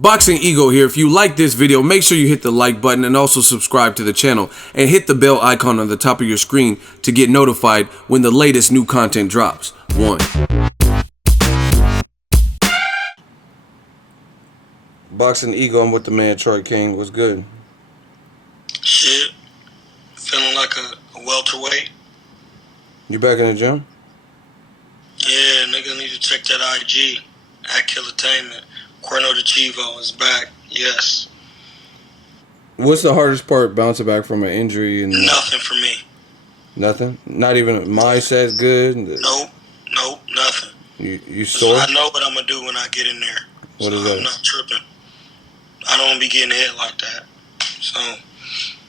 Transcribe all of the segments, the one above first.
Boxing Ego here. If you like this video, make sure you hit the like button and also subscribe to the channel and hit the bell icon on the top of your screen to get notified when the latest new content drops. Boxing Ego, I'm with the man Troy King. What's good? Shit. Feeling like a welterweight. You back in the gym? Yeah, niggas need to check that IG at Killatainment. Corno de Chivo is back. Yes. What's the hardest part bouncing back from an injury? And Nothing for me. Nothing? Not even mindset's good? Nope, nothing. You sore? I know what I'm gonna do when I get in there. What so is that? I'm not tripping. I don't be getting hit like that. So,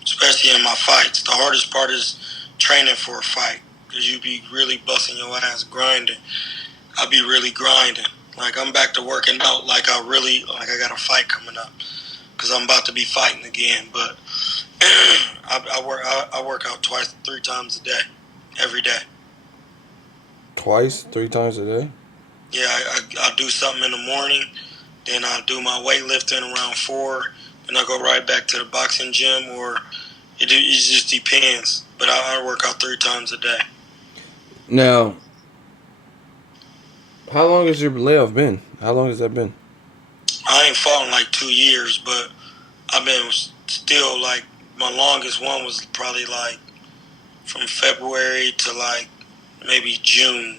especially in my fights. The hardest part is training for a fight. Because you be really busting your ass grinding. I be really grinding. Like, I'm back to working out like I got a fight coming up. Because I'm about to be fighting again. But I work out 3 times a day. Every day. Twice? 3 times a day? Yeah, I'll do something in the morning. Then I'll do my weightlifting around 4. And I'll go right back to the boxing gym. Or it just depends. But I work out 3 times a day. Now, how long has your layoff been? How long has that been? I ain't fought in like 2 years, but I've been still like, my longest one was probably like from February to like maybe June,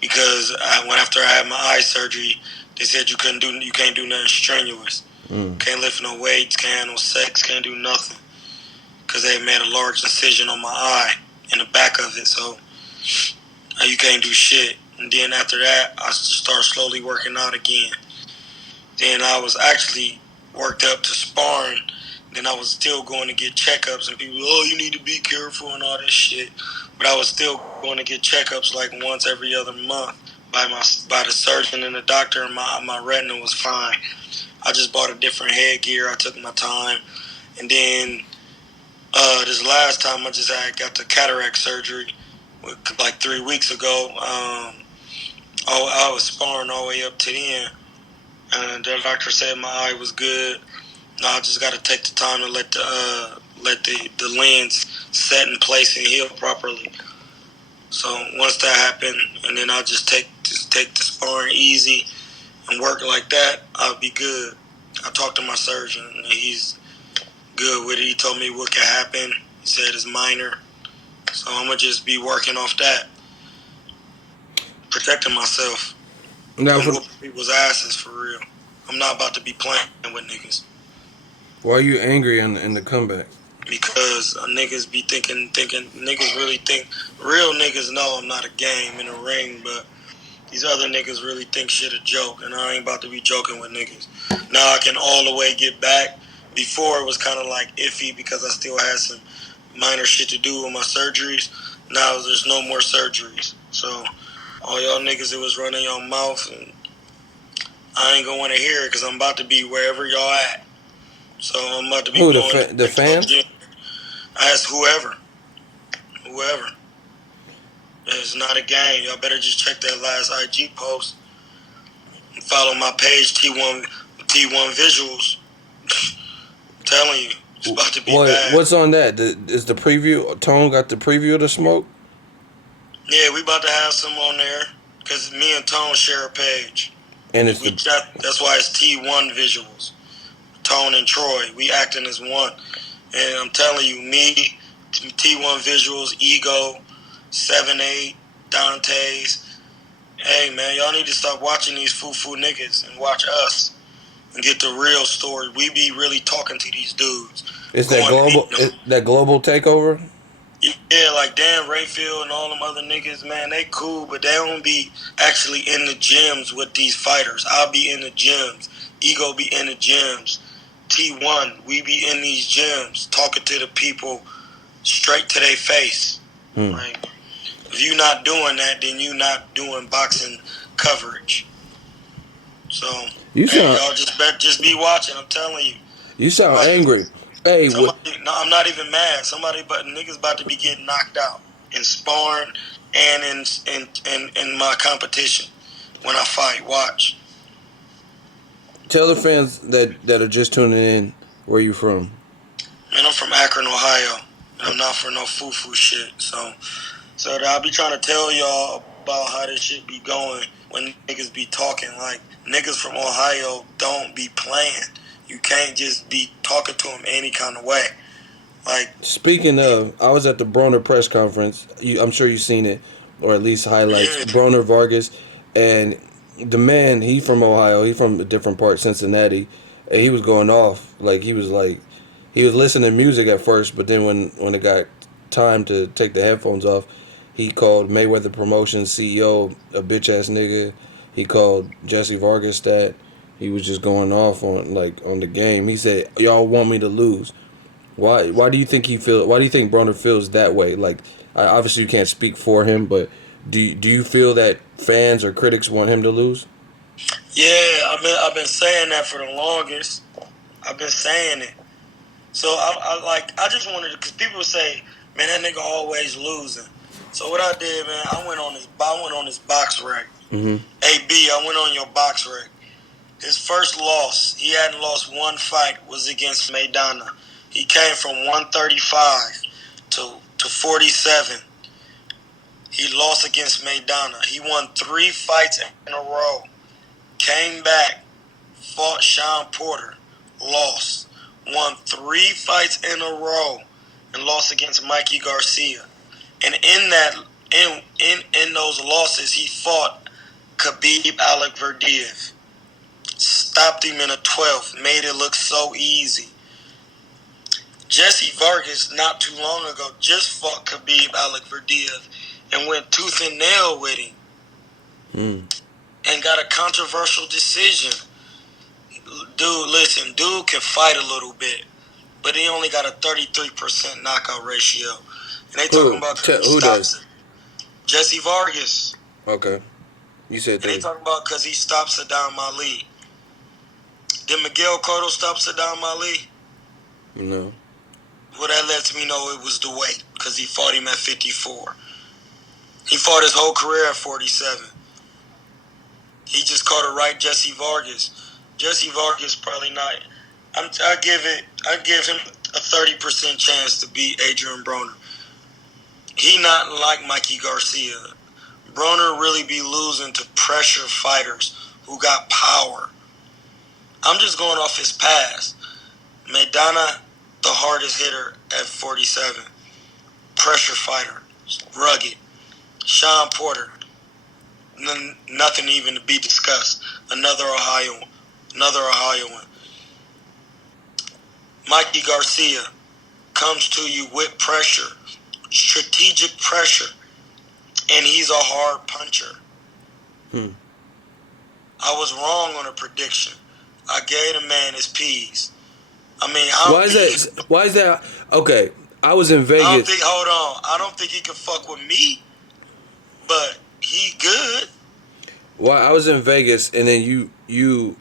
because after I had my eye surgery, they said you can't do nothing strenuous. Can't lift no weights, can't have no sex, can't do nothing, because they made a large incision on my eye in the back of it, so you can't do shit. And then after that, I start slowly working out again. Then I was actually worked up to sparring. Then I was still going to get checkups, and people, oh, you need to be careful and all this shit. But I was still going to get checkups like once every other month by the surgeon and the doctor, and my retina was fine. I just bought a different headgear. I took my time. And then this last time I just got the cataract surgery like 3 weeks ago. I was sparring all the way up to the end. And the doctor said my eye was good. Now I just got to take the time to let the lens set in place and heal properly. So once that happened, and then I'll just take the sparring easy and work like that, I'll be good. I talked to my surgeon, and he's good with it. He told me what could happen. He said it's minor. So I'm going to just be working off that. Protecting myself. Now, I'm whooping people's asses for real. I'm not about to be playing with niggas. Why are you angry in the comeback? Because niggas be thinking niggas really think, real niggas know I'm not a game in a ring, but these other niggas really think shit a joke, and I ain't about to be joking with niggas. Now I can all the way get back. Before it was kind of like iffy because I still had some minor shit to do with my surgeries. Now there's no more surgeries. So all y'all niggas that was running your mouth, and I ain't gonna want to hear it because I'm about to be wherever y'all at. So I'm about to be Who, going the fans? I ask whoever. It's not a game. Y'all better just check that last IG post and follow my page, T1 Visuals. I'm telling you, it's about to be bad. What's on that? Is the preview? Tone got the preview of the smoke? Yeah, we about to have some on there because me and Tone share a page. And it's that's why it's T1 Visuals. Tone and Troy, we acting as one. And I'm telling you, me, T1 Visuals, Ego, 7-8, Dante's. Hey, man, y'all need to stop watching these foo-foo niggas and watch us and get the real story. We be really talking to these dudes. Is that global takeover? Yeah, like Dan Rayfield and all them other niggas, man, they cool, but they don't be actually in the gyms with these fighters. I'll be in the gyms. Ego be in the gyms. T1, we be in these gyms talking to the people straight to their face. Like, if you not doing that, then you not doing boxing coverage. So y'all just be watching. I'm telling you. You sound angry. Hey, no, I'm not even mad. But niggas about to be getting knocked out in sparring and in my competition when I fight. Watch. Tell the fans that are just tuning in where you from. Man, I'm from Akron, Ohio. I'm not for no foo-foo shit. So I'll be trying to tell y'all about how this shit be going when niggas be talking. Like, niggas from Ohio don't be playing. You can't just be talking to them any kind of way. Like, Speaking of, I was at the Broner press conference. I'm sure you've seen it, or at least highlights. yeah, Broner-Vargas, and the man, he from Ohio. He from a different part, Cincinnati. And he was going off. He was listening to music at first, but then when it got time to take the headphones off, he called Mayweather Promotions CEO a bitch ass nigga. He called Jesse Vargas that. He was just going off on the game. He said, "Y'all want me to lose." Why do you think Why do you think Broner feels that way? Like, obviously you can't speak for him, but do you feel that fans or critics want him to lose? yeah, I've been saying that for the longest. I've been saying it. So I just wanted to, because people would say, man, that nigga always losing. So what I did, man, I went on his box rec. Mm-hmm. AB, I went on your box rec. His first loss, he hadn't lost one fight, was against Maidana. He came from 135 to 47. He lost against Maidana. He won 3 fights in a row. Came back, fought Sean Porter, lost. Won 3 fights in a row and lost against Mikey Garcia. And in those losses, he fought Khabib Alekverdiev. Stopped him in a 12th, made it look so easy. Jesse Vargas, not too long ago, just fought Khabib Alekverdiev and went tooth and nail with him. And got a controversial decision. Dude, listen, dude can fight a little bit, but he only got a 33% knockout ratio. And they talking about who does? Jesse Vargas. Okay, you said and they talking about because he stopped Saddam Ali. Did Miguel Cotto stop Saddam Ali? No. Well, that lets me know it was the weight, because he fought him at 54. He fought his whole career at 47. He just caught a right Jesse Vargas. Jesse Vargas probably not. I give him a 30% chance to beat Adrian Broner. He not like Mikey Garcia. Broner really be losing to pressure fighters who got power. I'm just going off his past. Maidana, the hardest hitter at 47. Pressure fighter. Rugged. Sean Porter. Nothing even to be discussed. Another Ohioan. Mikey Garcia comes to you with pressure. Strategic pressure. And he's a hard puncher. I was wrong on a prediction. I gave the man his P's. I mean, Why is that? Okay, I was in Vegas. I don't think he can fuck with me, but he good. Why I was in Vegas, and then you,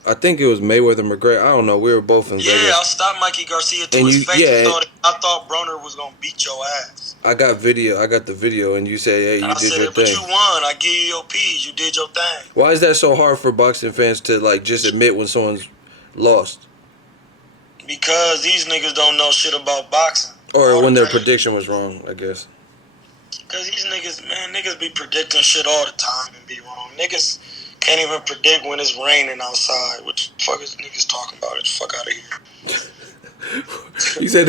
I think it was Mayweather McGregor. I don't know. We were both in Vegas. Yeah, I stopped Mikey Garcia to his face. I thought Broner was gonna beat your ass. I got the video, and you said, "Hey, you did your thing." But you won. I give you your P's. You did your thing. Why is that so hard for boxing fans to just admit when someone's lost? Because these niggas don't know shit about boxing. Or when their prediction was wrong, I guess. Because these niggas be predicting shit all the time and be wrong. Niggas can't even predict when it's raining outside. What the fuck is niggas talking about? Get the fuck out of here. You said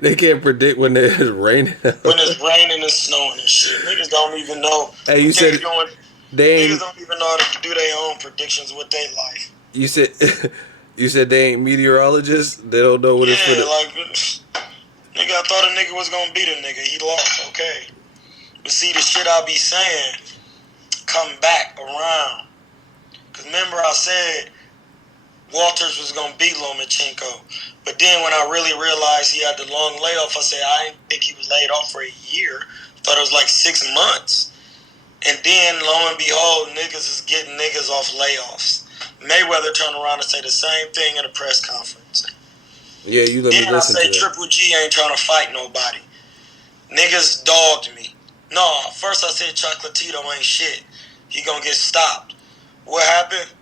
they can't predict when it's raining? When it's raining and snowing and shit. Niggas don't even know. Hey, you said niggas don't even know how to do their own predictions with their life. You said they ain't meteorologists? They don't know what it's for. Nigga, I thought a nigga was gonna beat a nigga. He lost, okay. But see, the shit I be saying come back around. Because remember I said Walters was gonna beat Lomachenko. But then when I really realized he had the long layoff, I said I didn't think he was laid off for a year. I thought it was like 6 months. And then, lo and behold, niggas is getting niggas off layoffs. Mayweather turned around and say the same thing in a press conference. Yeah, you let me listen to that. Then I say Triple G ain't trying to fight nobody. Niggas dogged me. No, first I said Chocolatito ain't shit. He gonna get stopped. What happened?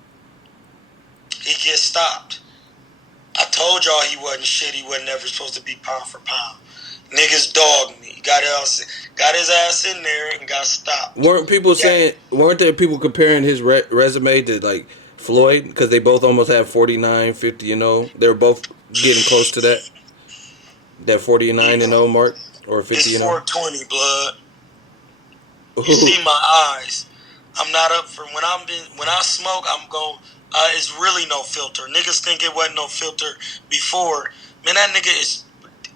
he gets stopped. I told y'all he wasn't shit. He wasn't ever supposed to be pound for pound. Niggas dogged me. Got his ass in there and got stopped. Weren't there people comparing his resume to like Floyd because they both almost have 49, 50 and 0. They were both getting close to that 49 and 0 mark or 50 it's and 0. 420, blood. You see my eyes. I'm not up for when I smoke. I'm going. It's really no filter. Niggas think it wasn't no filter before. Man, that nigga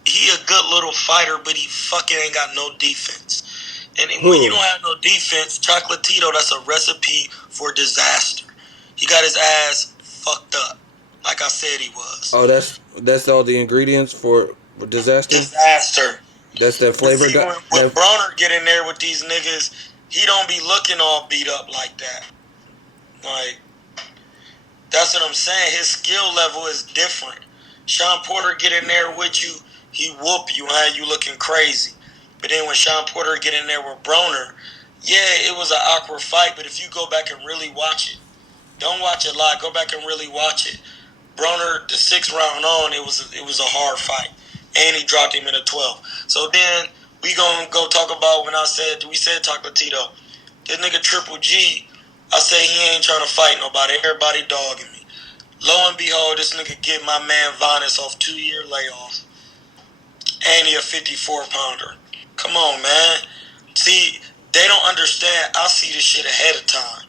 he a good little fighter, but he fucking ain't got no defense. And when you don't have no defense, Chocolatito, that's a recipe for disaster. He got his ass fucked up, like I said he was. Oh, that's all the ingredients for disaster. Disaster. That's that flavor. See, when Broner get in there with these niggas, he don't be looking all beat up like that. Like, that's what I'm saying. His skill level is different. Sean Porter get in there with you, he whoop you and have you looking crazy. But then when Sean Porter get in there with Broner, yeah, it was an awkward fight. But if you go back and really watch it, don't watch it live. Go back and really watch it. Broner, the 6th round on, it was a hard fight, and he dropped him in the 12th. So then we gonna go talk about when we said Chocolatito. This nigga Triple G, I say he ain't trying to fight nobody. Everybody dogging me. Lo and behold, this nigga get my man Vanis off 2-year layoff. And he a 54-pounder. Come on, man. See, they don't understand. I see this shit ahead of time.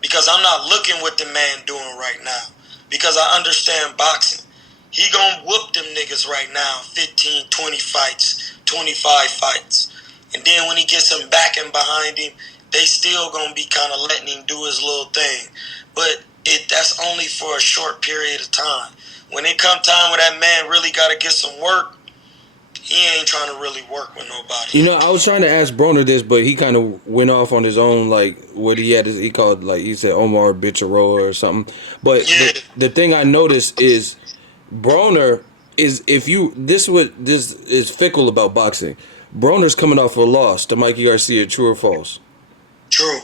Because I'm not looking what the man doing right now. Because I understand boxing. He gonna whoop them niggas right now. 15, 20 fights, 25 fights. And then when he gets them backing behind him, they still gonna be kind of letting him do his little thing. But that's only for a short period of time. When it come time when that man really gotta get some work, he ain't trying to really work with nobody. You know, I was trying to ask Broner this, but he kind of went off on his own, like what he had. He called, like he said, Omar Bicharoa or something. But Yeah. the thing I noticed is Broner is this is fickle about boxing. Broner's coming off a loss to Mikey Garcia. True or false? True.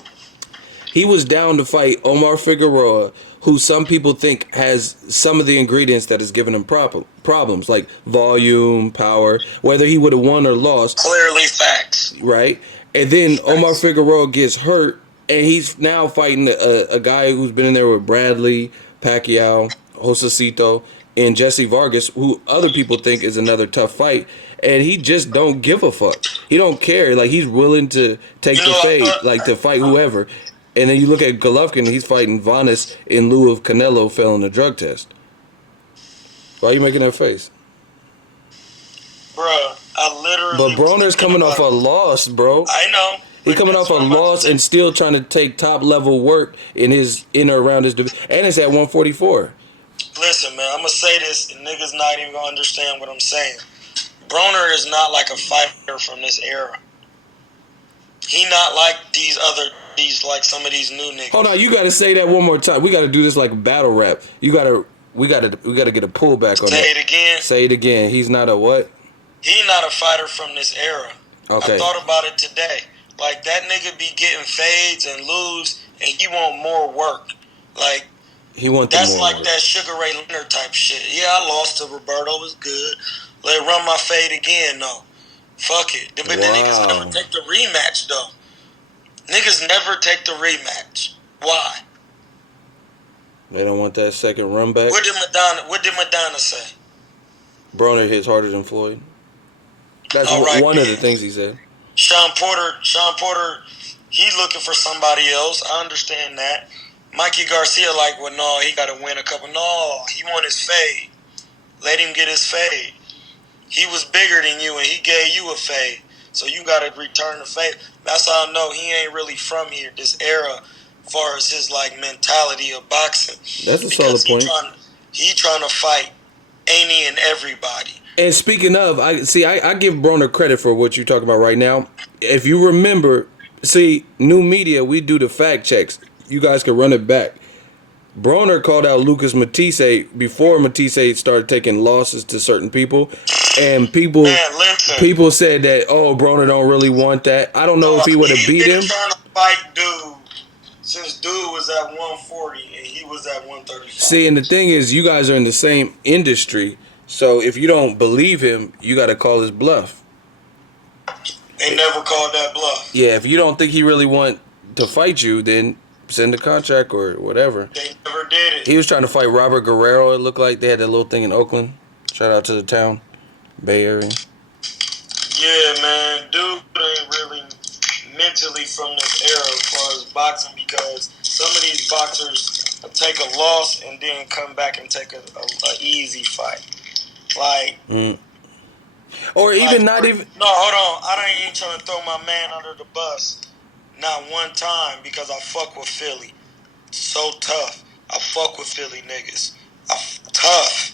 He was down to fight Omar Figueroa, who some people think has some of the ingredients that has given him problems, like volume, power, whether he would have won or lost. Clearly facts. Right? And then Omar Figueroa gets hurt, and he's now fighting a guy who's been in there with Bradley, Pacquiao, Josecito, and Jesse Vargas, who other people think is another tough fight. And he just don't give a fuck. He don't care. Like, he's willing to take the fade, like to fight whoever. And then you look at Golovkin, he's fighting Vanis in lieu of Canelo failing the drug test. Why are you making that face? Bruh, I literally... But Broner's coming off a loss, bro. I know. He's coming off a loss and still trying to take top level work in or around his division. And it's at 144. Listen, man, I'm going to say this, and niggas not even going to understand what I'm saying. Broner is not like a fighter from this era. He not like like some of these new niggas. Hold on, you got to say that one more time. We got to do this like battle rap. We got to get a pullback on that. Say it again. Say it again. He's not a what? He not a fighter from this era. Okay. I thought about it today. Like, that nigga be getting fades and lose, and he want more work. Like, that's like work. That Sugar Ray Leonard type shit. Yeah, I lost to Roberto. It was good. Let run my fade again, though. Fuck it. But the niggas never take the rematch, though. Niggas never take the rematch. Why? They don't want that second run back? What did Madonna say? Broner hits harder than Floyd. That's one of the things he said. Sean Porter, he looking for somebody else. I understand that. Mikey Garcia like, well, no, he got to win a couple. No, he want his fade. Let him get his fade. He was bigger than you, and he gave you a fade. So you got to return the fade. That's how I know he ain't really from here, this era, as far as his, like, mentality of boxing. That's a solid point. He trying to fight any and everybody. And speaking of, I give Broner credit for what you're talking about right now. If you remember, new media, we do the fact checks. You guys can run it back. Broner called out Lucas Matisse before Matisse started taking losses to certain people, and people said that, oh, Broner don't really want that. I don't know if he would have beat him. Trying to fight dude since dude was at 140 and he was at 135. See, and the thing is, you guys are in the same industry, so if you don't believe him, you got to call his bluff. They never called that bluff. Yeah, if you don't think he really want to fight you, then send a contract or whatever. They never did it. He was trying to fight Robert Guerrero. It looked like they had that little thing in Oakland. Shout out to the town, Bay Area. Yeah, man, dude ain't really mentally from this era as far as boxing, because some of these boxers take a loss and then come back and take a easy fight. Like, or even not even. No, hold on. I ain't trying to throw my man under the bus. Not one time, because I fuck with Philly. So tough. I fuck with Philly niggas. Tough.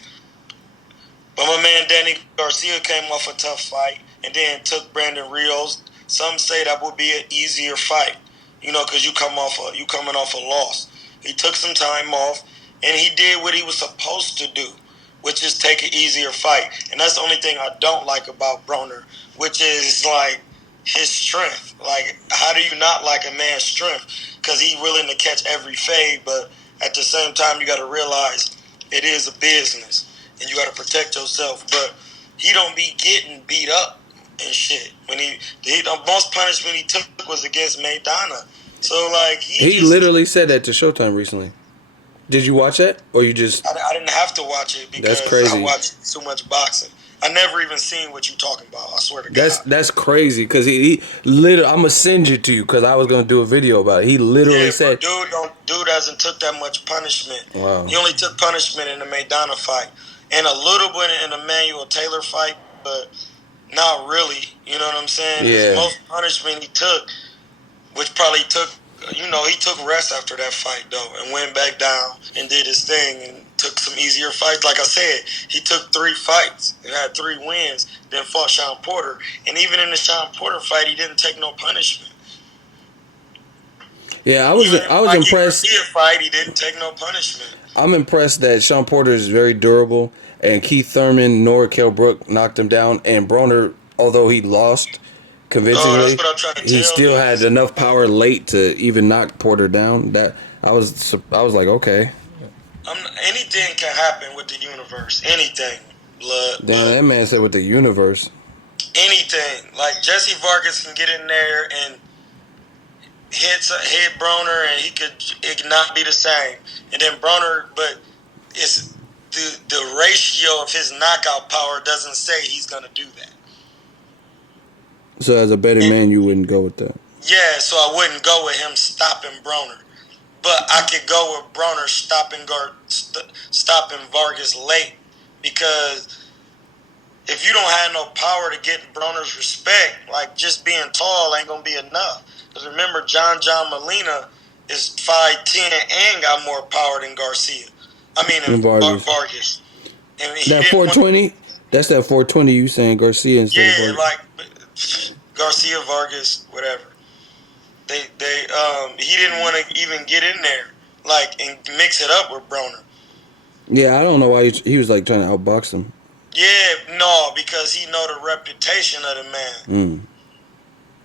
But my man Danny Garcia came off a tough fight and then took Brandon Rios. Some say that would be an easier fight, you know, because you coming off a loss. He took some time off and he did what he was supposed to do, which is take an easier fight. And that's the only thing I don't like about Broner, which is like his strength. Like, how do you not like a man's strength? Because he's willing to catch every fade, but at the same time, you got to realize it is a business and you got to protect yourself. But he don't be getting beat up and shit. When the most punishment he took was against Maidana. So like he literally said that to Showtime recently. Did you watch that, or you just? I didn't have to watch it because that's crazy. I watched too much boxing. I never even seen what you talking about. I swear to God. That's crazy, because he literally. I'm gonna send you to you because I was gonna do a video about it. He literally said, dude hasn't took that much punishment. Wow. He only took punishment in the Maidana fight and a little bit in the Emmanuel Taylor fight, but not really. You know what I'm saying? Yeah. His most punishment he took, which probably took, you know, he took rest after that fight though and went back down and did his thing and took some easier fights. Like I said, he took 3 fights and had 3 wins, then fought Sean Porter. And even in the Sean Porter fight, he didn't take no punishment. Yeah, I was impressed. He fight, he didn't take no punishment. I'm impressed that Sean Porter is very durable, and Keith Thurman nor Kell Brook knocked him down, and Broner, although he lost convincingly, he still had enough power late to even knock Porter down. That I was like, okay. Anything can happen with the universe. Anything. Damn, that man said with the universe. Anything. Like, Jesse Vargas can get in there and hit Broner, and it could not be the same. And then Broner, but it's the ratio of his knockout power doesn't say he's gonna do that. So as a betting man, you wouldn't go with that. Yeah, so I wouldn't go with him stopping Broner. But I could go with Broner stopping Vargas late, because if you don't have no power to get Broner's respect, like just being tall ain't gonna be enough. Because remember, John Molina is 5'10" and got more power than Garcia. I mean, than Vargas. And that 420. That's that 420 you saying Garcia instead of Vargas. Like Garcia, Vargas, whatever. He didn't want to even get in there, like, and mix it up with Broner. Yeah, I don't know why he was like trying to outbox him. Yeah, no, because he know the reputation of the man.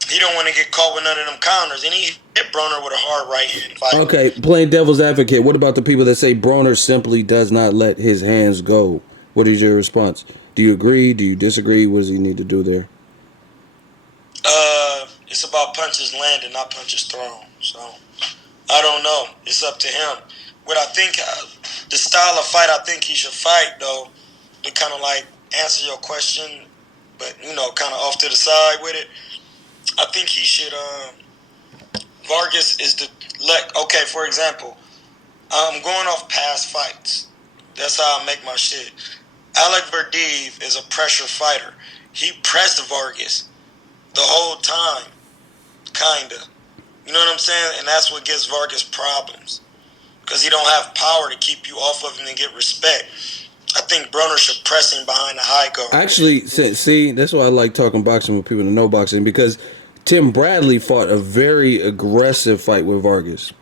He don't want to get caught with none of them counters, and he hit Broner with a hard right hand fight. Okay, playing devil's advocate, what about the people that say Broner simply does not let his hands go? What is your response? Do you agree? Do you disagree? What does he need to do there? It's about punches landed, not punches thrown. So, I don't know. It's up to him. What I think, the style of fight I think he should fight, though, to kind of like answer your question, but, you know, kind of off to the side with it, I think he should, Vargas is okay, for example, I'm going off past fights. That's how I make my shit. Alec Verdiv is a pressure fighter. He pressed Vargas the whole time, kinda. You know what I'm saying? And that's what gives Vargas problems, because he don't have power to keep you off of him and get respect. I think Broner should press him behind the high guard. Actually, see, that's why I like talking boxing with people that know boxing, because Tim Bradley fought a very aggressive fight with Vargas.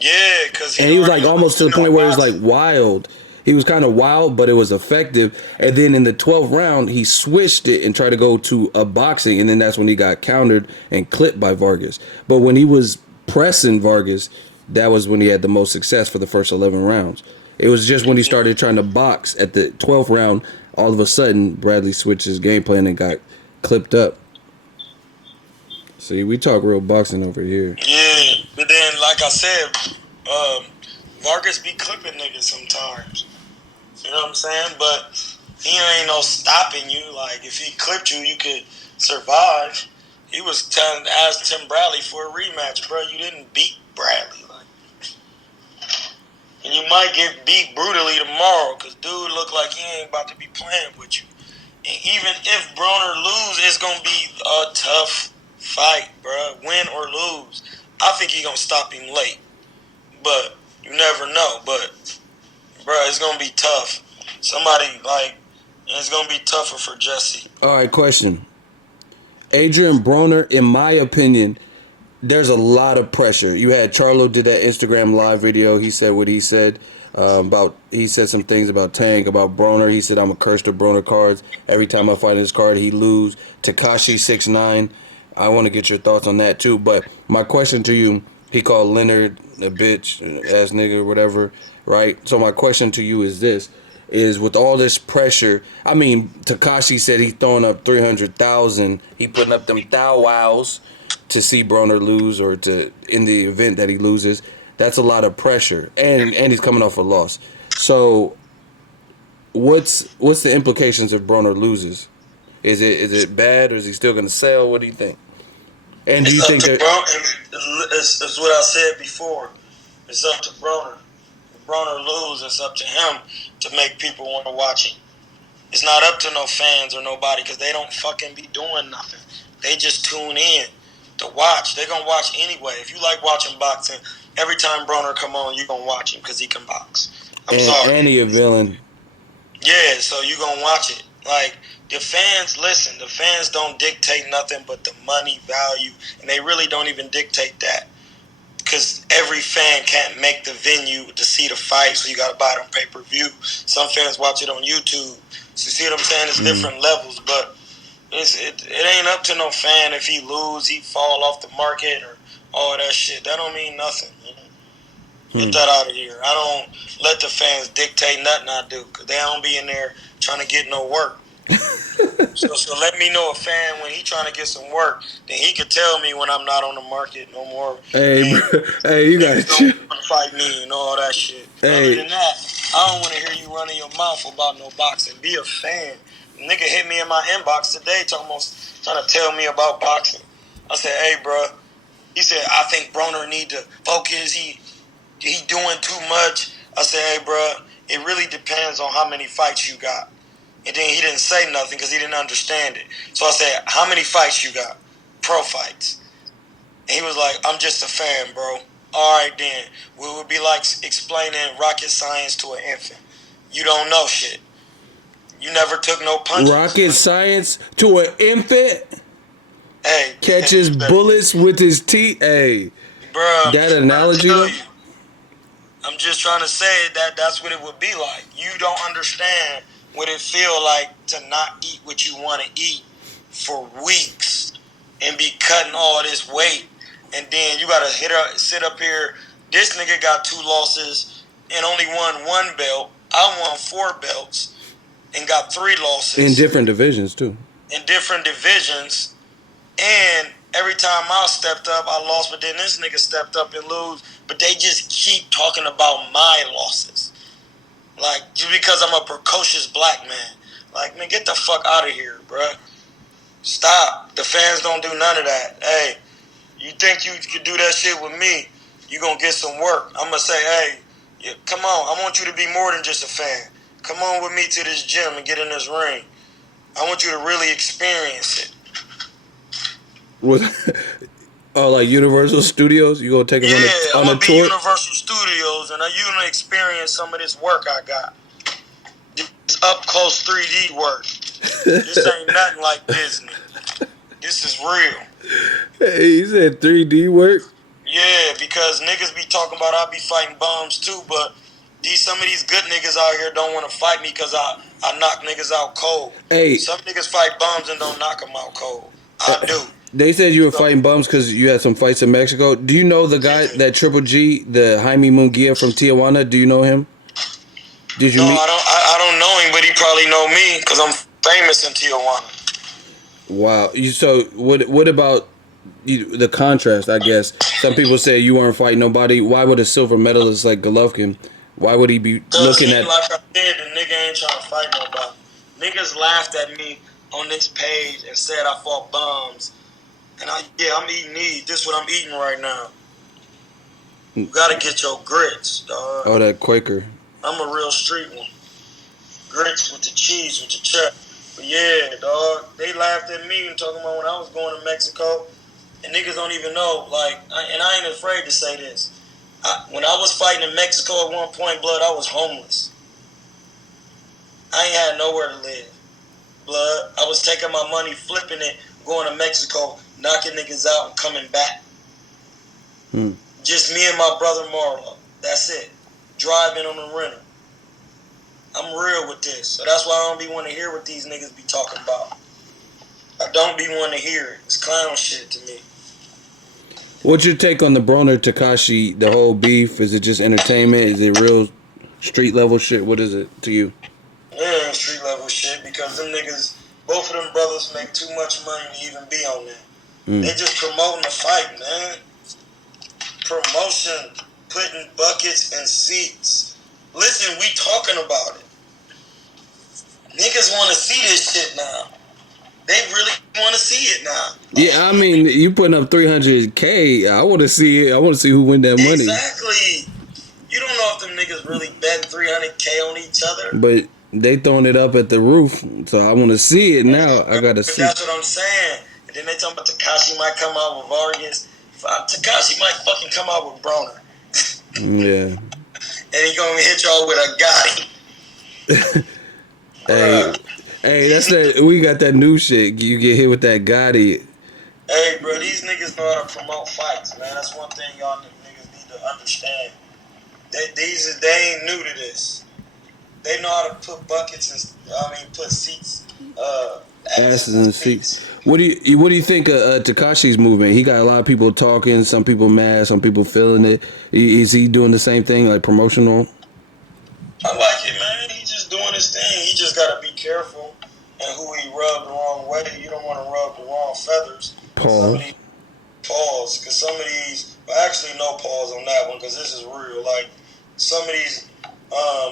Yeah, because he was like almost to the point where it was like wild. He was kind of wild, but it was effective. And then in the 12th round, he switched it and tried to go to a boxing, and then that's when he got countered and clipped by Vargas. But when he was pressing Vargas, that was when he had the most success for the first 11 rounds. It was just when he started trying to box at the 12th round, all of a sudden Bradley switched his game plan and got clipped up. See, we talk real boxing over here. Yeah, but then, like I said, Vargas be clipping niggas sometimes. You know what I'm saying? But he ain't no stopping you. Like, if he clipped you, you could survive. He was telling, asked Tim Bradley for a rematch, bro. You didn't beat Bradley. Like, and you might get beat brutally tomorrow, because dude look like he ain't about to be playing with you. And even if Broner lose, it's going to be a tough fight, bro. Win or lose. I think he going to stop him late. But you never know. But, bro, it's going to be tough. Somebody, like, it's going to be tougher for Jesse. All right, question. Adrian Broner, in my opinion, there's a lot of pressure. You had Charlo did that Instagram live video. He said what he said he said some things about Tank, about Broner. He said, I'm a curse to Broner cards. Every time I fight his card, he lose. Tekashi 6ix9ine. I want to get your thoughts on that too. But my question to you, he called Leonard a bitch, ass nigga, whatever, right? So my question to you is this. Is with all this pressure, I mean, Tekashi said he throwing up 300,000. He putting up them thou wows to see Broner lose, or to in the event that he loses. That's a lot of pressure, and he's coming off a loss. So, what's the implications if Broner loses? Is it bad, or is he still gonna sell? What do you think? And do you think that It's what I said before. It's up to Broner. If Broner lose, it's up to him to make people want to watch him. It's not up to no fans or nobody, because they don't fucking be doing nothing. They just tune in to watch. They're going to watch anyway. If you like watching boxing, every time Broner come on, you're going to watch him because he can box. I'm sorry. And he a villain. Yeah, so you're going to watch it. Like, the fans, listen, the fans don't dictate nothing but the money value, and they really don't even dictate that, because every fan can't make the venue to see the fight, so you got to buy it on pay-per-view. Some fans watch it on YouTube. So you see what I'm saying? It's different levels, but it ain't up to no fan. If he lose, he fall off the market or all that shit. That don't mean nothing. Get that out of here. I don't let the fans dictate nothing I do, because they don't be in there trying to get no work. so let me know a fan when he trying to get some work, then he could tell me when I'm not on the market no more. Hey, hey, you guys don't want to fight me and all that shit. Hey. Other than that, I don't want to hear you running your mouth about no boxing. Be a fan. Nigga hit me in my inbox today trying to tell me about boxing. I said, hey, bro. He said, I think Broner need to focus. He doing too much. I said, hey, bro, it really depends on how many fights you got. And then he didn't say nothing because he didn't understand it. So I said, how many fights you got? Pro fights. And he was like, I'm just a fan, bro. All right, then. We would be like explaining rocket science to an infant. You don't know shit. You never took no punches. Rocket science to an infant? Hey. Catches bullets with his teeth? Hey. Bruh. That analogy, though? I'm just trying to say that's what it would be like. You don't understand what it feel like to not eat what you want to eat for weeks and be cutting all this weight, and then you gotta sit up here. This nigga got 2 losses and only won 1 belt. I won 4 belts and got 3 losses in different divisions too. In different divisions, and every time I stepped up, I lost. But then this nigga stepped up and lose. But they just keep talking about my losses. Like, just because I'm a precocious black man. Like, man, get the fuck out of here, bruh. Stop. The fans don't do none of that. Hey, you think you could do that shit with me, you gonna get some work. I'm gonna say, hey, yeah, come on. I want you to be more than just a fan. Come on with me to this gym and get in this ring. I want you to really experience it. What? Oh, like Universal Studios? You gonna take them on a tour? Yeah, Universal Studios, and you gonna experience some of this work I got. This up close 3D work. This ain't nothing like Disney. This is real. Hey, you said 3D work? Yeah, because niggas be talking about I be fighting bums too, but some of these good niggas out here don't want to fight me because I knock niggas out cold. Hey. Some niggas fight bums and don't knock them out cold. I do. They said you were So, fighting bums because you had some fights in Mexico. Do you know the guy yeah. that Triple G, the Jaime Munguia from Tijuana? Do you know him? Did you No, meet? I don't know him, but he probably know me because I'm famous in Tijuana. Wow. You so what about the contrast? I guess some people say you weren't fighting nobody. Why would a silver medalist like Golovkin? Why would he be Cause looking he, at? like I said, the nigga ain't trying to fight nobody. Niggas laughed at me on this page and said I fought bums. And I'm eating these. This is what I'm eating right now. You gotta get your grits, dog. Oh, that Quaker. I'm a real street one. Grits with the cheese, with the chuck. But yeah, dog, they laughed at me and talking about when I was going to Mexico. And niggas don't even know, and I ain't afraid to say this. When I was fighting in Mexico at one point, blood, I was homeless. I ain't had nowhere to live. Blood, I was taking my money, flipping it, going to Mexico, knocking niggas out and coming back. Just me and my brother Marlo. That's it. Driving on the rental. I'm real with this. So that's why I don't be want to hear what these niggas be talking about. I don't be want to hear it. It's clown shit to me. What's your take on the Broner Takashi, the whole beef? Is it just entertainment? Is it real street level shit? What is it to you? Yeah, street level shit because them niggas, both of them brothers make too much money to even be on there. They just promoting the fight, man. Promotion, putting buckets in seats. Listen, we talking about it. Niggas want to see this shit now. They really want to see it now. Yeah, I mean, you putting up 300K. I want to see it. I want to see who win that money. Exactly. You don't know if them niggas really bet 300K on each other. But they throwing it up at the roof, so I want to see it now. I gotta see. That's what I'm saying. And then they talking about Takashi might come out with Vargas. Takashi might fucking come out with Broner. Yeah. And he gonna hit y'all with a Gotti. Hey, that's that. We got that new shit. You get hit with that Gotti. Hey, bro, these niggas know how to promote fights, man. That's one thing y'all niggas need to understand. They ain't new to this. They know how to put buckets and put seats. Asses in seats. What do you think of Takashi's movement? He got a lot of people talking. Some people mad. Some people feeling it. Is he doing the same thing, like promotional? I like it, man. He just doing his thing. He just gotta be careful and who he rub the wrong way. You don't want to rub the wrong feathers. Pause. Because some of these, well, actually no pause on that one because this is real. Like some of these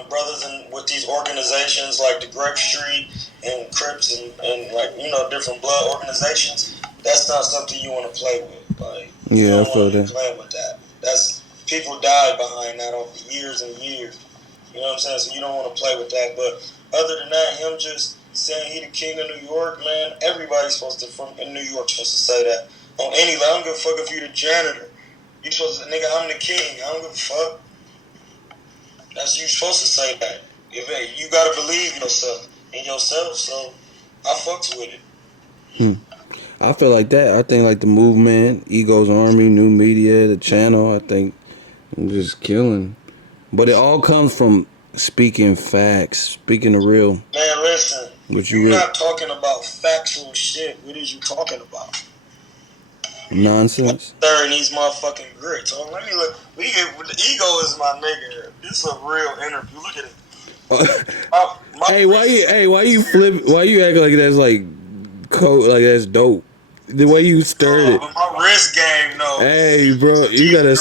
brothers with these organizations like the Grape Street and Crips and different blood organizations, that's not something you want to play with. Like you don't want to be playing with that. That's people died behind that over years and years. You know what I'm saying? So you don't want to play with that. But other than that, him just saying he the king of New York, man, everybody's supposed to in New York supposed to say that. On any level, I don't give a fuck if you the janitor. You supposed to, nigga, I'm the king. I don't give a fuck. That's you supposed to say that. You gotta believe yourself. So I fucks with it. I feel like that. I think like the movement, Ego's Army, New Media, the channel. I think I'm just killing. But it all comes from speaking facts, speaking the real. Man, listen. You're not talking about factual shit. What is you talking about? Nonsense. Third these motherfucking grits. Oh, let me look. Ego is my nigga. This is a real interview. Look at it. Why you flip? Why you act like that's like code? Like that's dope. The way you stirred it. My wrist game, though. Hey, bro, you gotta.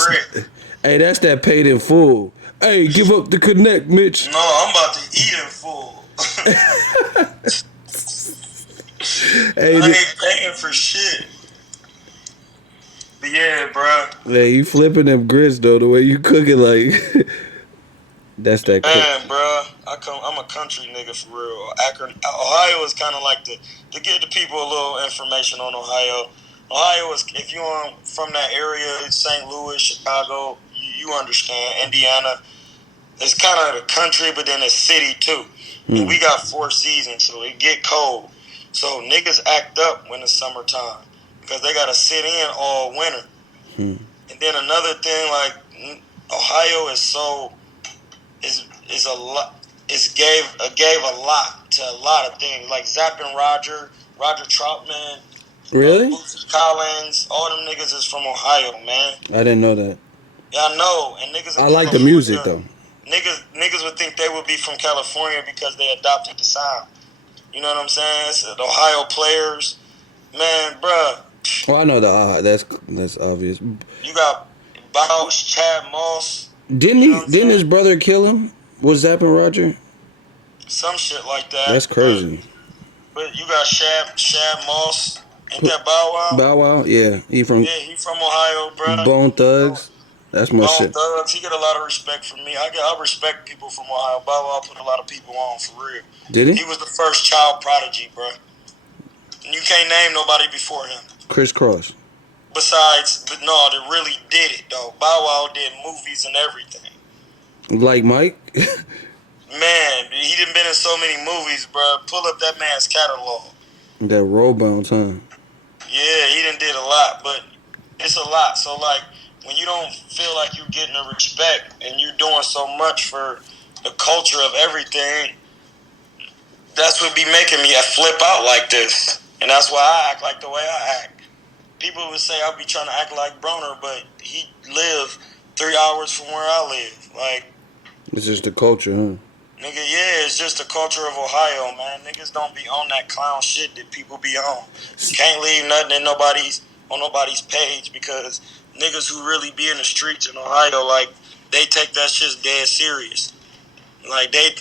Hey, that's that paid in full. Hey, give up the connect, Mitch. No, I'm about to eat in full. Hey, I ain't paying for shit. But yeah, bro. Hey, you flipping them grits though. The way you cook it, like that's that. Man, bro, I'm a country nigga for real. Akron, Ohio is kind of like to give the people a little information on Ohio. Ohio is, if you're from that area, St. Louis, Chicago, you understand. Indiana, it's kind of the country, but then it's city too. And we got 4 seasons, so it get cold. So niggas act up when it's summertime because they gotta sit in all winter. And then another thing, like Ohio is so is a lot. It gave a lot to a lot of things, like Zapp and Roger Troutman. Really? Bootsy Collins, all them niggas is from Ohio, man. I didn't know that. Yeah, I know. And niggas in I like the music California, though. niggas would think they would be from California because they adopted the sound. You know what I'm saying? It's the Ohio players, man, bruh. Well, I know the that's obvious. You got Bouch, Chad Moss. Didn't You know he? what I'm Didn't saying? his brother kill him? Was Zapp and Roger? Some shit like that. That's crazy. But you got Shad Moss. Ain't that Bow Wow? Bow Wow, yeah, Yeah, he from Ohio, bruh. Bone So, Thugs. That's my Bone shit. Thugs, he get a lot of respect from me. I respect people from Ohio. Bow Wow put a lot of people on for real. Did he? He was the first child prodigy, bruh. And you can't name nobody before him. Criss Cross. Besides, but no, they really did it though. Bow Wow did movies and everything. Like Mike. Man, he done been in so many movies, bruh. Pull up that man's catalog. That roll bounce, huh? Yeah, he done did a lot, but it's a lot. So like, when you don't feel like you're getting the respect and you're doing so much for the culture of everything, that's what be making me flip out like this. And that's why I act like the way I act. People would say I be trying to act like Broner, but he live 3 hours from where I live. Like, It's just the culture, huh? nigga, yeah, it's just the culture of Ohio, man. Niggas don't be on that clown shit that people be on. You can't leave nothing in nobody's page because niggas who really be in the streets in Ohio, like, they take that shit dead serious. Like, they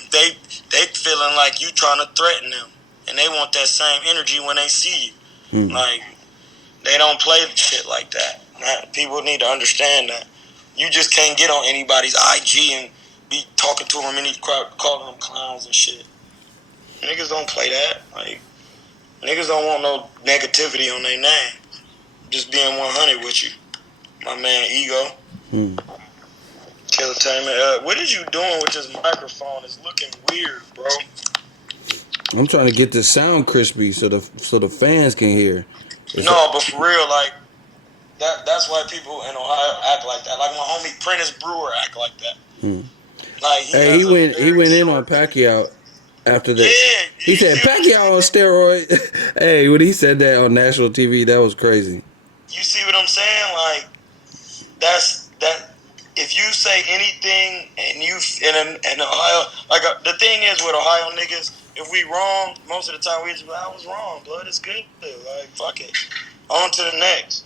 feeling like you trying to threaten them. And they want that same energy when they see you. Like, they don't play shit like that. Man, people need to understand that. You just can't get on anybody's IG and be talking to them and calling them clowns and shit. Niggas don't play that. Like, niggas don't want no negativity on their name. Just being 100 with you. My man Ego. Entertainment. What is you doing with this microphone? It's looking weird, bro. I'm trying to get the sound crispy so the fans can hear. No, but for real, like, that's why people in Ohio act like that. Like my homie Prentice Brewer act like that. Like he went in on Pacquiao after that. Yeah, he said Pacquiao on steroid. Hey, when he said that on national TV, that was crazy. You see what I'm saying? Like, that's that. If you say anything and you in Ohio, like the thing is with Ohio niggas, if we wrong, most of the time we just be like, I was wrong, blood. It's good. Like, fuck it. On to the next.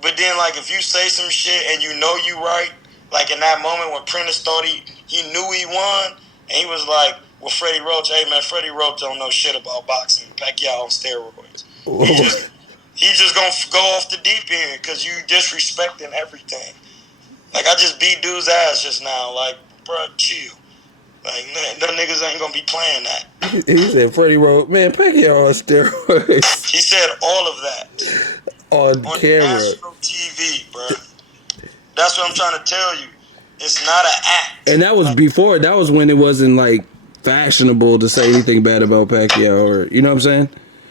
But then, like, if you say some shit and you know you right, like in that moment when Prentice thought he knew he won, and he was like, well, Freddie Roach, hey, man, Freddie Roach don't know shit about boxing. Pacquiao on steroids. He just gonna go off the deep end because you disrespecting everything. Like, I just beat dude's ass just now. Like, bro, chill. Like, them niggas ain't gonna be playing that. He said Freddie Roach, man, Pacquiao on steroids. He said all of that. On camera. National TV, bro. That's what I'm trying to tell you. It's not an act. And that was before. That was when it wasn't like fashionable to say anything bad about Pacquiao, or you know what I'm saying?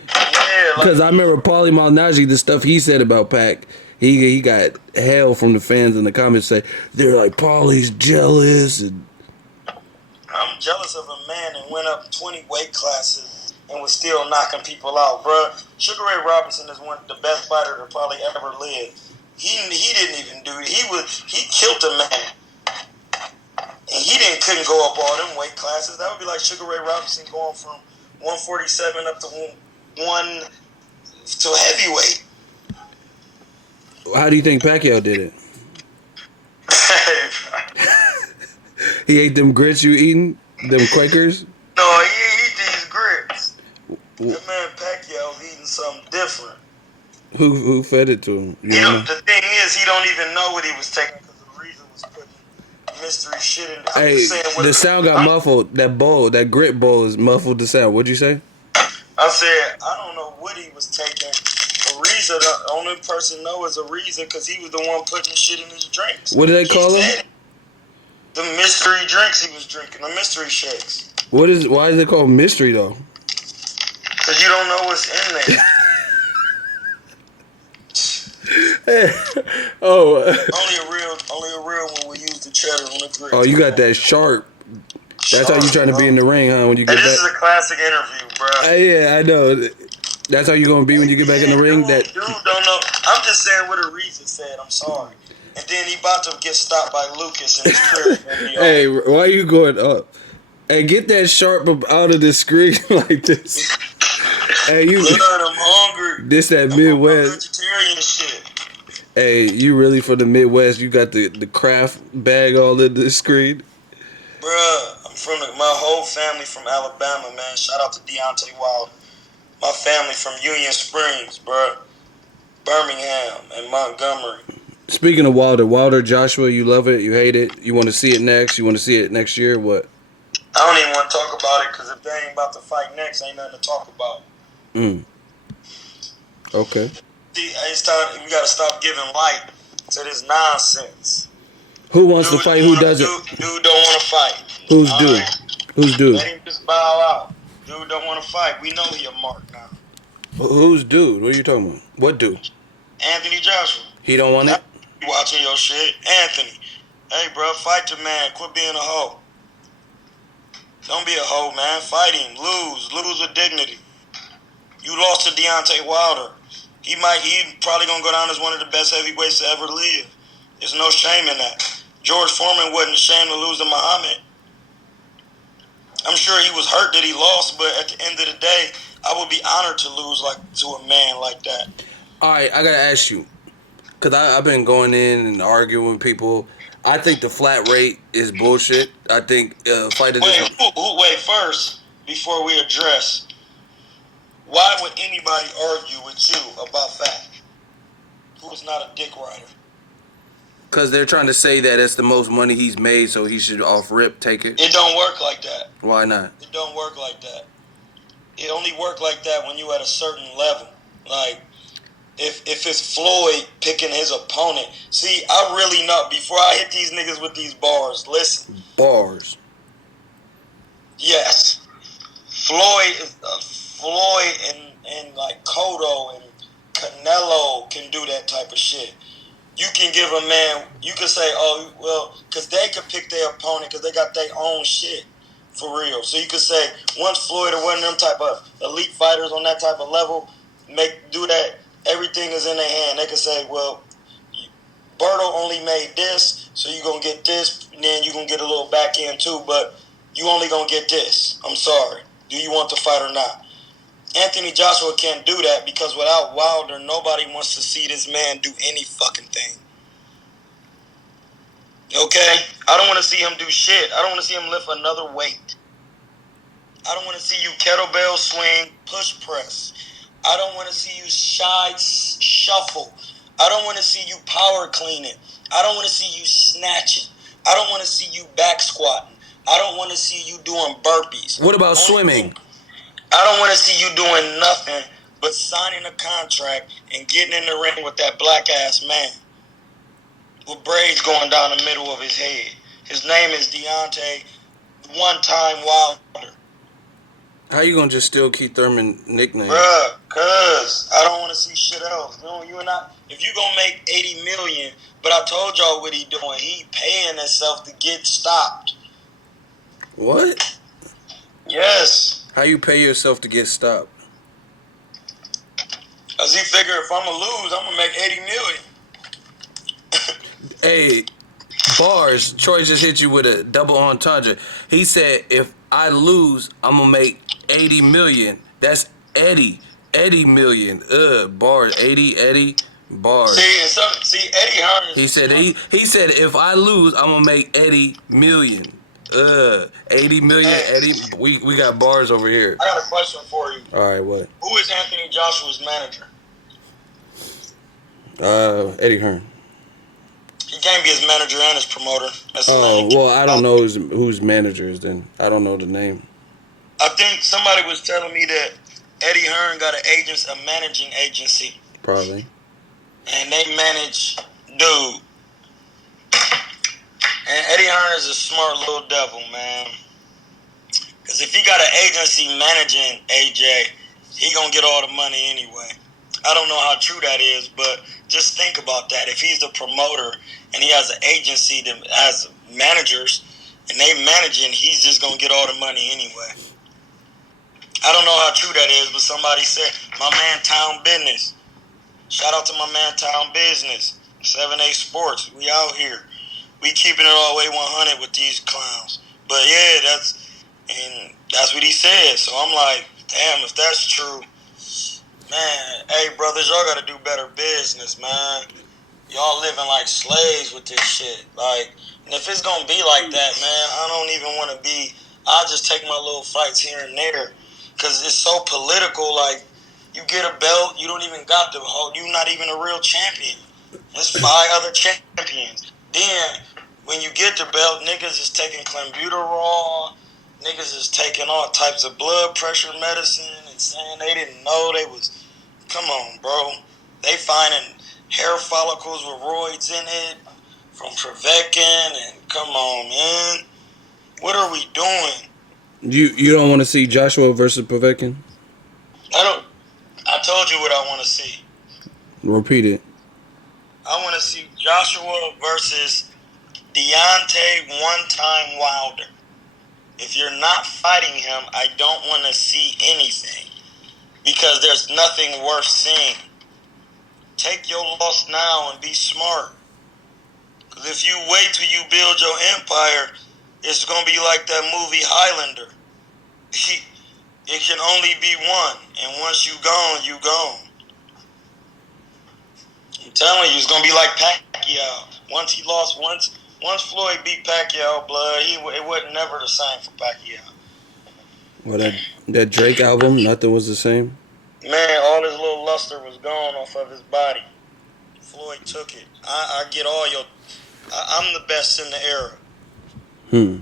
Yeah, Because I remember Paulie Malignaggi, the stuff he said about Pac. He got hell from the fans in the comments say they're like Paulie's jealous. And I'm jealous of a man that went up 20 weight classes and was still knocking people out, bro. Sugar Ray Robinson is one of the best fighter that probably ever lived. He didn't even do it. He killed a man, and he couldn't go up all them weight classes. That would be like Sugar Ray Robinson going from 147 up to one to heavyweight. How do you think Pacquiao did it? He ate them grits you eating? Them Quakers? No, he eat these grits. That man Pacquiao eating something different. Who fed it to him? You know? The thing is, he don't even know what he was taking because the reason was putting mystery shit in there. Hey, the sound got muffled. That grit bowl is muffled the sound. What'd you say? I said, I don't know what he was taking. Ariza, the only person know is Ariza because he was the one putting the shit in his drinks. What do they call them? The mystery drinks he was drinking, the mystery shakes. Why is it called mystery though? Because you don't know what's in there. Only a real one will use the cheddar on the grill. Oh, you got that sharp. That's how you trying to be in the ring, huh? When you get this that. is a classic interview, bro. Yeah, I know. That's how you gonna be when you get back in the ring. That Dude don't know. I'm just saying what Ariza said. I'm sorry. And then he about to get stopped by Lucas and his career gonna be hey, over. why you going up? Hey, get that sharp up out of the screen like this. Hey, you. Blood, I'm hungry. This that I'm on my Midwest. vegetarian shit. Hey, you really from the Midwest? You got the craft bag all in the screen. Bruh, I'm from my whole family from Alabama, man. Shout out to Deontay Wilder. My family from Union Springs, bruh. Birmingham and Montgomery. Speaking of Wilder Joshua, you love it, you hate it, you want to see it next, you want to see it next year, what? I don't even want to talk about it because if they ain't about to fight next, ain't nothing to talk about. Okay. See, it's time. We gotta stop giving light to this nonsense. Who wants to fight? Who doesn't? Dude don't want to fight. Who's All due? right? Who's due? Let him just bow out. Dude don't want to fight. We know he a mark now. Who's due? What are you talking about? What due? Anthony Joshua. He don't want it? You watching your shit? Anthony. Hey, bro, fight the man. Quit being a hoe. Don't be a hoe, man. Fight him. Lose with dignity. You lost to Deontay Wilder. He probably gonna go down as one of the best heavyweights to ever live. There's no shame in that. George Foreman wasn't ashamed to lose to Muhammad. I'm sure he was hurt that he lost, but at the end of the day, I would be honored to lose to a man like that. All right, I gotta ask you, cause I've been going in and arguing with people. I think the flat rate is bullshit. I think fighting. Wait, first before we address, why would anybody argue with you about fat? Who is not a dick rider? Because they're trying to say that it's the most money he's made, so he should off rip take it. It don't work like that. Why not? It don't work like that. It only work like that when you at a certain level. Like, if it's Floyd picking his opponent. See, I really know, before I hit these niggas with these bars, listen. Bars. Yes. Floyd and like Cotto and Canelo can do that type of shit. You can give a man, you can say, oh, well, because they can pick their opponent because they got their own shit for real. So you could say, once Floyd or one of them type of elite fighters on that type of level do that, everything is in their hand. They could say, well, Berto only made this, so you're going to get this, and then you're going to get a little back end too, but you only going to get this. I'm sorry. Do you want the fight or not? Anthony Joshua can't do that because without Wilder, nobody wants to see this man do any fucking thing. Okay? I don't want to see him do shit. I don't want to see him lift another weight. I don't want to see you kettlebell swing, push press. I don't want to see you shuffle. I don't want to see you power cleaning. I don't want to see you snatching. I don't want to see you back squatting. I don't want to see you doing burpees. What about swimming? I don't want to see you doing nothing but signing a contract and getting in the ring with that black ass man with braids going down the middle of his head. His name is Deontay One-Time Wilder. How you gonna just steal Keith Thurman nickname? Bruh, cuz I don't want to see shit else. You and I, if you gonna make $80 million, but I told y'all what he doing. He paying himself to get stopped. What? Yes. How you pay yourself to get stopped? Cause he figure if I'm gonna lose, I'm gonna make $80 million. Hey, bars. Troy just hit you with a double entendre. He said, "If I lose, I'm gonna make 80 million." That's Eddie million. Bars. 80 Eddie bars. See Eddie Hearn. He said if I lose, I'm gonna make 80 million. 80 million. Hey. Eddie, we got bars over here. I got a question for you. All right, what? Who is Anthony Joshua's manager? Eddie Hearn. He can't be his manager and his promoter. That's well, I don't know whose manager is then. I don't know the name. I think somebody was telling me that Eddie Hearn got a managing agency. Probably. And they manage dude. And Eddie Hearn is a smart little devil, man. Because if he got an agency managing AJ, he gonna get all the money anyway. I don't know how true that is, but just think about that. If he's the promoter and he has an agency that has managers and they managing, he's just gonna get all the money anyway. I don't know how true that is, but somebody said my man Town Business. Shout out to my man Town Business. 7A Sports. We out here. We keeping it all the way 100 with these clowns. But yeah, that's what he said. So I'm like, damn, if that's true, man, hey brothers, y'all gotta do better business, man. Y'all living like slaves with this shit. Like, and if it's gonna be like that, man, I don't even want to be. I'll just take my little fights here and there, cause it's so political. Like, you get a belt, you don't even got the whole. You're not even a real champion. There's 5 other champions. Then when you get the belt, niggas is taking clenbuterol. Niggas is taking all types of blood pressure medicine and saying they didn't know they was. Come on, bro. They finding hair follicles with roids in it from Prevekin, and come on, man. What are we doing? You don't want to see Joshua versus Povetkin? I don't. I told you what I want to see. Repeat it. I want to see Joshua versus Deontay one-time Wilder. If you're not fighting him, I don't want to see anything because there's nothing worth seeing. Take your loss now and be smart. Because if you wait till you build your empire, it's going to be like that movie Highlander. It can only be one. And once you gone, you gone. I'm telling you, it's going to be like Pacquiao. Once Floyd beat Pacquiao, blood, it wasn't never the same for Pacquiao. Well, that Drake album, nothing was the same. Man, all his little luster was gone off of his body. Floyd took it. I get all your. I'm the best in the era.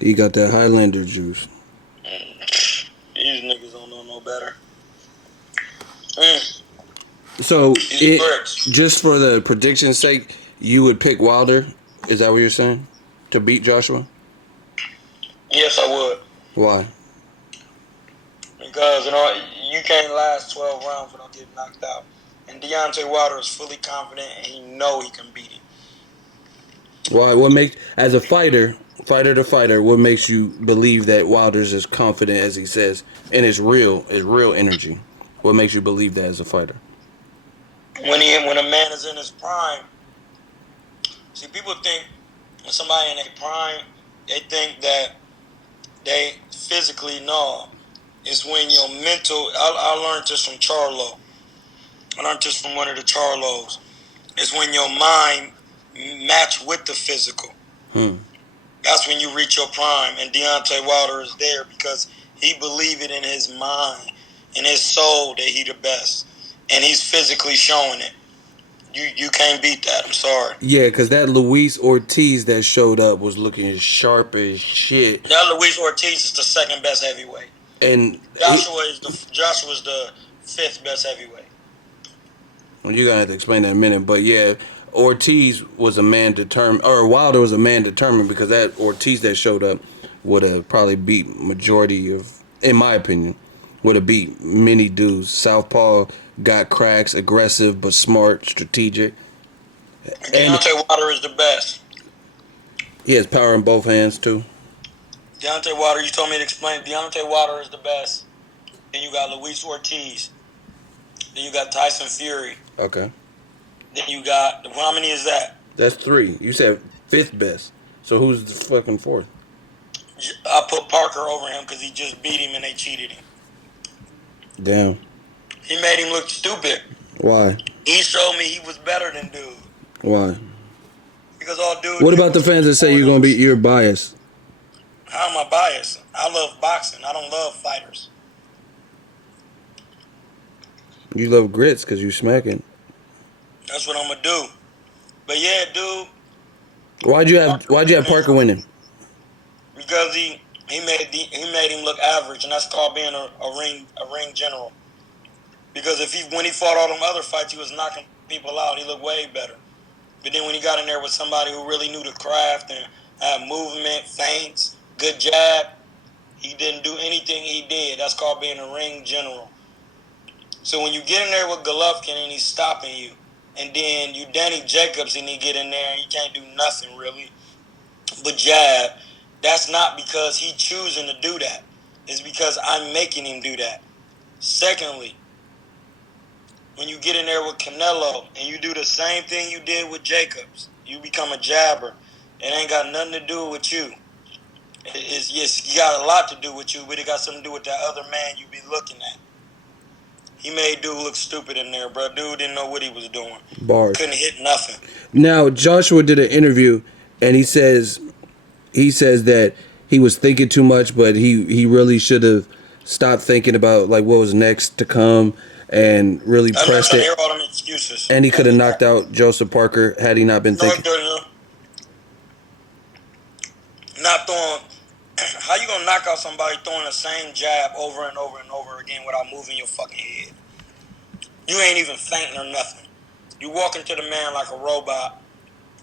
He got that Highlander juice. These niggas don't know no better. So, just for the prediction's sake, you would pick Wilder? Is that what you're saying? To beat Joshua? Yes, I would. Why? Because you can't last 12 rounds without getting knocked out. And Deontay Wilder is fully confident, and he know he can beat him. Why? What makes, as a fighter to fighter, what makes you believe that Wilder's as confident as he says, and his real energy? What makes you believe that as a fighter? When a man is in his prime, see, people think when somebody in their prime, they think that they physically know. It's when your mental. I learned this from Charlo. I learned this from one of the Charlos. It's when your mind match with the physical. That's when you reach your prime. And Deontay Wilder is there because he believe it in his mind, in his soul that he the best. And he's physically showing it. You can't beat that. I'm sorry. Yeah, because that Luis Ortiz that showed up was looking as sharp as shit. That Luis Ortiz is the second best heavyweight. And Joshua's the 5th best heavyweight. Well, you're gonna have to explain that in a minute, but yeah, Ortiz was a man determined, or Wilder was a man determined, because that Ortiz that showed up would have probably beat majority of, in my opinion, would have beat many dudes. Southpaw got cracks, aggressive but smart, strategic. Deontay Wilder is the best. He has power in both hands too. Deontay Wilder, you told me to explain. Deontay Wilder is the best. Then you got Luis Ortiz. Then you got Tyson Fury. Okay. Then you got, how many is that? That's 3. You said 5th best. So who's the fucking 4th? I put Parker over him because he just beat him and they cheated him. Damn. He made him look stupid. Why? He showed me he was better than dude. Why? Because all dude. What about the fans that say you're biased? How am I biased? I love boxing. I don't love fighters. You love grits because you smacking. That's what I'm gonna do. But yeah, dude. Why'd you have Parker winning? Because he made him look average, and that's called being a ring general. Because when he fought all them other fights, he was knocking people out. He looked way better. But then when he got in there with somebody who really knew the craft and had movement, feints, good jab, he didn't do anything he did. That's called being a ring general. So when you get in there with Golovkin and he's stopping you, and then you Danny Jacobs and he get in there and he can't do nothing really but jab, that's not because he choosing to do that. is because I'm making him do that. Secondly, when you get in there with Canelo and you do the same thing you did with Jacobs, you become a jabber. It ain't got nothing to do with you. It's yes, you got a lot to do with you, but it got something to do with that other man you be looking at. He made dude look stupid in there, bro. Dude didn't know what he was doing. Bars. Couldn't hit nothing. Now Joshua did an interview, and he says that he was thinking too much, but he really should have stopped thinking about like what was next to come and really I'm not pressed trying to it. hear all them excuses. And he could have knocked out Joseph Parker had he not been No, thinking. not throwing. How you gonna knock out somebody throwing the same jab over and over and over again without moving your fucking head? You ain't even fainting or nothing. You walk into the man like a robot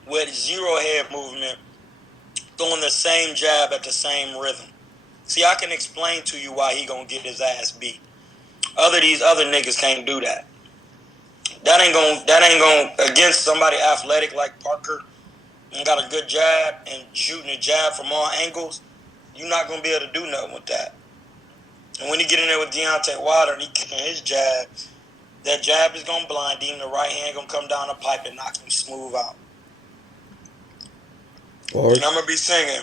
with zero head movement, throwing the same jab at the same rhythm. See, I can explain to you why he gonna get his ass beat. These other niggas can't do that. That ain't gonna against somebody athletic like Parker and got a good jab and shooting a jab from all angles. You're not gonna be able to do nothing with that. And when you get in there with Deontay Wilder and he kicking his jab, that jab is gonna blind him. The right hand gonna come down the pipe and knock him smooth out. Bars. And I'm gonna be singing,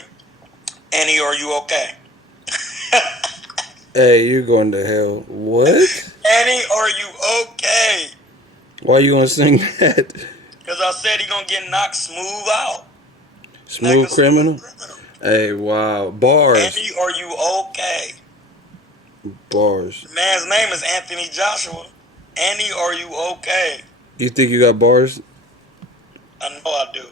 Annie, are you okay? Hey, you're going to hell. What? Annie, are you okay? Why you gonna sing that? Because I said he gonna get knocked smooth out. Smooth criminal? Hey, wow. Bars. Annie, are you okay? Bars. The man's name is Anthony Joshua. Annie, are you okay? You think you got bars? I know I do.